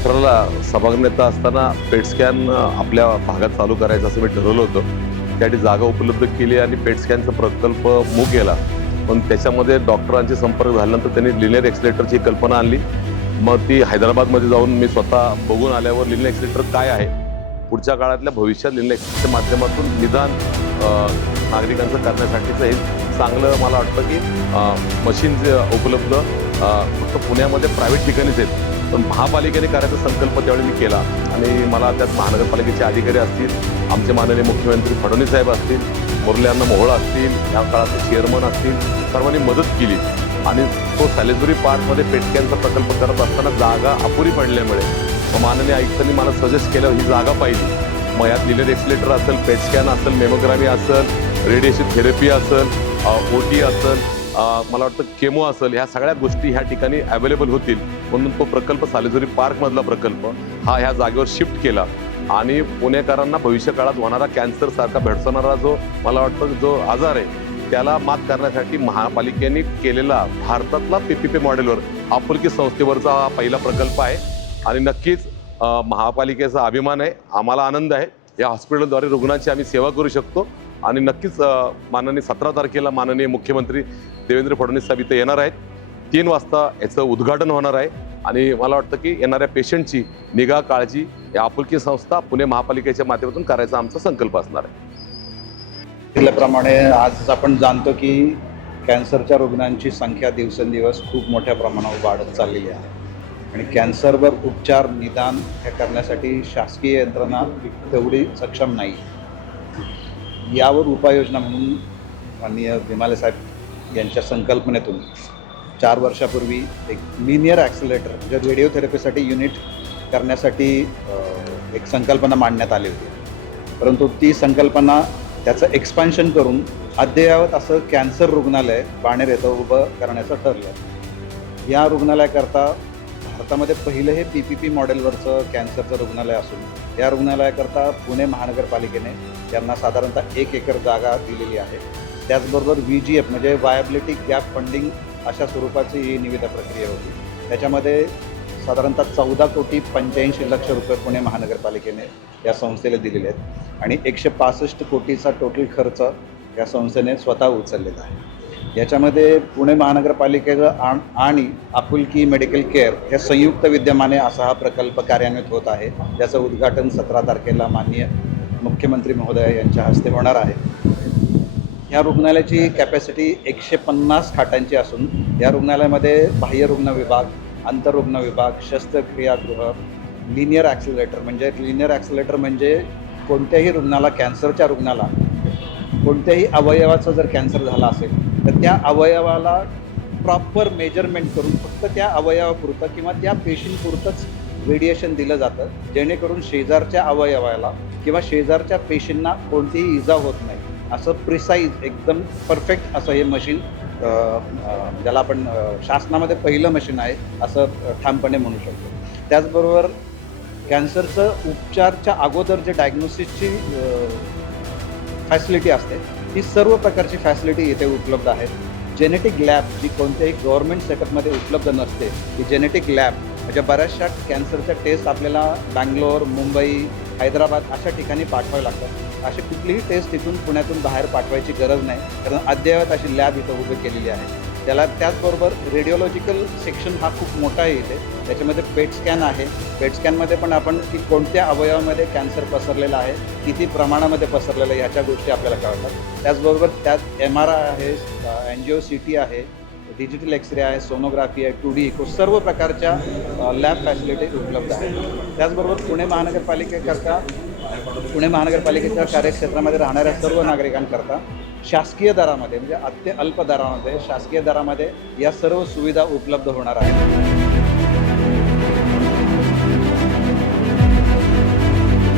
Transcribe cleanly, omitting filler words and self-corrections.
2018ला सभागृह असताना पेट स्कॅन आपल्या भागात चालू करायचं असं मी ठरवलं होतं. त्यासाठी जागा उपलब्ध केली आणि पेट स्कॅनचा प्रकल्प मूक केला. पण त्याच्यामध्ये डॉक्टरांचे संपर्क झाल्यानंतर त्यांनी लिनियर एक्सिलेटरची कल्पना आणली. मग ती हैदराबादमध्ये जाऊन मी स्वतः बघून आल्यावर लिनियर एक्सिलेटर काय आहे, पुढच्या काळातल्या भविष्यात लिनियर एक्सिलेटरच्या माध्यमातून निदान नागरिकांचं करण्यासाठीचं हे चांगलं मला वाटतं की मशीन जे उपलब्ध फक्त पुण्यामध्ये प्रायव्हेट ठिकाणीच आहेत. पण महापालिकेने करायचा संकल्प त्यावेळी मी केला आणि मला त्यात महानगरपालिकेचे अधिकारी असतील, आमचे माननीय मुख्यमंत्री फडणवीस साहेब असतील, मुरलीअण्णा मोहोळ असतील, या काळातले चेअरमन असतील, सर्वांनी मदत केली. आणि तो सॅलेसबरी पार्कमध्ये पेट स्कॅनचा प्रकल्प करत असताना जागा अपुरी पडल्यामुळे माननीय आयुक्तांनी मला सजेस्ट केलं ही जागा पाहिली. मग यात लिनियर एक्सिलेटर असेल, पेट स्कॅन असेल, मेमोग्रामी असेल, रेडिएशन थेरपी असेल, OT असेल, मला वाटतं केमो असेल, ह्या सगळ्या गोष्टी ह्या ठिकाणी अवेलेबल होतील. म्हणून तो प्रकल्प सालेझोरी पार्कमधला प्रकल्प हा ह्या जागेवर शिफ्ट केला. आणि पुणेकरांना भविष्यकाळात होणारा कॅन्सरसारखा भेडसावणारा जो मला वाटतं जो आजार आहे त्याला मात करण्यासाठी महापालिकेने केलेला भारतातला PPP मॉडेलवर आपुलकी संस्थेवरचा हा पहिला प्रकल्प आहे. आणि नक्कीच महापालिकेचा अभिमान आहे, आम्हाला आनंद आहे. या हॉस्पिटलद्वारे रुग्णांची आम्ही सेवा करू शकतो. आणि नक्कीच माननीय 17 तारखेला माननीय मुख्यमंत्री देवेंद्र फडणवीस साहेब इथे येणार आहेत. 3 वाजता याचं उद्घाटन होणार आहे. आणि मला वाटतं की येणाऱ्या पेशंटची निगा काळजी या आपुलकी संस्था पुणे महापालिकेच्या माध्यमातून करायचा आमचा संकल्प असणार आहे. त्याप्रमाणे आज आपण जाणतो की कॅन्सरच्या रुग्णांची संख्या दिवसेंदिवस खूप मोठ्या प्रमाणावर वाढत चाललेली आहे. आणि कॅन्सरवर उपचार निदान हे करण्यासाठी शासकीय यंत्रणा तेवढी सक्षम नाही. यावर उपाययोजना म्हणून माननीय विमाले साहेब यांच्या संकल्पनेतून 4 वर्षापूर्वी एक लिनियर ॲक्सिलेटर म्हणजे रेडिओथेरपीसाठी युनिट करण्यासाठी एक संकल्पना मांडण्यात आली होती. परंतु ती संकल्पना त्याचं एक्सपान्शन करून अद्ययावत असं कॅन्सर रुग्णालय बाणेर येथं उभं करण्याचं ठरलं. या रुग्णालयाकरता भारतामध्ये पहिलं हे PPP मॉडेलवरचं कॅन्सरचं रुग्णालय असून या रुग्णालयाकरता पुणे महानगरपालिकेने यांना साधारणतः 1 एकर जागा दिलेली आहे. त्याचबरोबर VGF म्हणजे वायबिलिटी गॅप फंडिंग अशा स्वरूपाची ही निविदा प्रक्रिया होती. त्याच्यामध्ये साधारणतः 14,85,00,000 रुपये पुणे महानगरपालिकेने या संस्थेला दिलेले आहेत. आणि 165 कोटीचा टोटल खर्च या संस्थेने स्वतः उचललेला आहे. याच्यामध्ये पुणे महानगरपालिकेचं आणि आपुलकी मेडिकल केअर हे संयुक्त विद्यमाने असा हा प्रकल्प कार्यान्वित होत आहे. ज्याचं उद्घाटन 17 तारखेला माननीय मुख्यमंत्री महोदय यांच्या हस्ते होणार आहे. या रुग्णालयाची कॅपॅसिटी 150 खाटांची असून या रुग्णालयामध्ये बाह्य रुग्ण विभाग, आंतररुग्ण विभाग, शस्त्रक्रियागृह, लिनियर ॲक्सिलेटर म्हणजे कोणत्याही रुग्णाला कॅन्सरच्या रुग्णाला कोणत्याही अवयवाचा जर कॅन्सर झाला असेल तर त्या अवयवाला प्रॉपर मेजरमेंट करून फक्त त्या अवयवापुरतं किंवा त्या पेशींपुरतंच रेडिएशन दिलं जातं, जेणेकरून शेजारच्या अवयवाला किंवा शेजारच्या पेशींना कोणतीही इजा होत नाही. असं प्रिसाईज एकदम परफेक्ट असं हे मशीन ज्याला आपण शासनामध्ये पहिलं मशीन आहे असं ठामपणे म्हणू शकतो. त्याचबरोबर कॅन्सरचं उपचारच्या अगोदर जे डायग्नोसिसची फॅसिलिटी असते ही सर्व प्रकारची फॅसिलिटी इथे उपलब्ध आहेत. जेनेटिक लॅब जी कोणत्याही गव्हर्नमेंट सेटअपमध्ये उपलब्ध नसते ती जेनेटिक लॅब म्हणजे बऱ्याचशा कॅन्सरच्या टेस्ट आपल्याला बँगलोर, मुंबई, हैदराबाद अशा ठिकाणी पाठवावे लागतात. अशी कुठलीही टेस्ट तिथून पुण्यातून बाहेर पाठवायची गरज नाही, कारण अद्ययावत अशी लॅब इथं उभी केलेली आहे. त्याचबरोबर रेडिओलॉजिकल सेक्शन हा खूप मोठा आहे इथे. त्याच्यामध्ये पेट स्कॅन आहे. पेट स्कॅनमध्ये पण आपण की कोणत्या अवयवामध्ये कॅन्सर पसरलेला आहे, किती प्रमाणामध्ये पसरलेलं आहे ह्याच्या गोष्टी आपल्याला कळतात. त्याचबरोबर त्यात MRI आहे, एंजिओ CT आहे, डिजिटल एक्सरे आहे, सोनोग्राफी आहे, 2D इको सर्व प्रकारच्या लॅब फॅसिलिटीज उपलब्ध आहेत. त्याचबरोबर पुणे महानगरपालिकेच्या कार्यक्षेत्रामध्ये राहणाऱ्या सर्व नागरिकांकरता शासकीय दरामध्ये म्हणजे अल्प दरामध्ये शासकीय दरामध्ये या सर्व सुविधा उपलब्ध होणार आहेत.